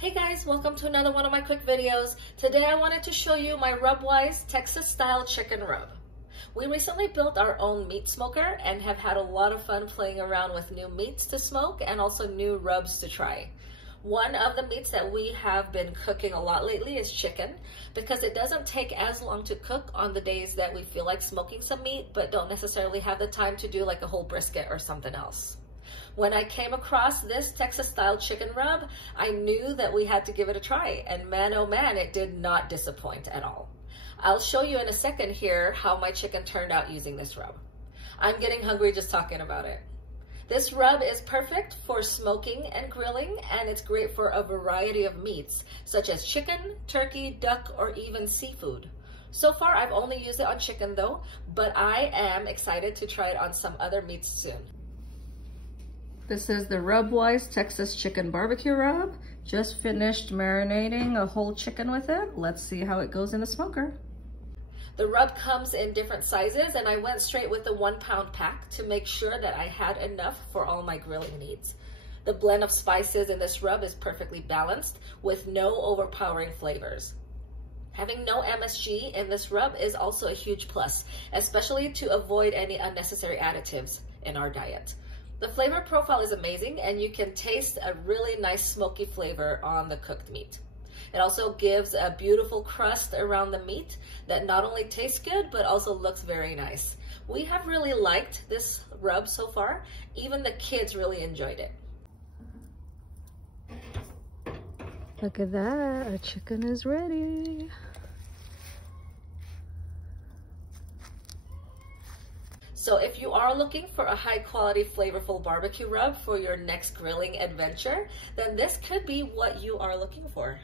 Hey guys, welcome to another one of my quick videos. Today I wanted to show you my Rubwise Texas style chicken rub. We recently built our own meat smoker and have had a lot of fun playing around with new meats to smoke and also new rubs to try. One of the meats that we have been cooking a lot lately is chicken because it doesn't take as long to cook on the days that we feel like smoking some meat but don't necessarily have the time to do like a whole brisket or something else. When I came across this Texas style chicken rub, I knew that we had to give it a try, and man oh man, it did not disappoint at all. I'll show you in a second here how my chicken turned out using this rub. I'm getting hungry just talking about it. This rub is perfect for smoking and grilling, and it's great for a variety of meats, such as chicken, turkey, duck, or even seafood. So far, I've only used it on chicken though, but I am excited to try it on some other meats soon. This is the Rubwise Texas Chicken Barbecue Rub. Just finished marinating a whole chicken with it. Let's see how it goes in the smoker. The rub comes in different sizes, and I went straight with the 1 pound pack to make sure that I had enough for all my grilling needs. The blend of spices in this rub is perfectly balanced with no overpowering flavors. Having no MSG in this rub is also a huge plus, especially to avoid any unnecessary additives in our diet. The flavor profile is amazing, and you can taste a really nice smoky flavor on the cooked meat. It also gives a beautiful crust around the meat that not only tastes good, but also looks very nice. We have really liked this rub so far. Even the kids really enjoyed it. Look at that, our chicken is ready. So if you are looking for a high quality flavorful barbecue rub for your next grilling adventure, then this could be what you are looking for.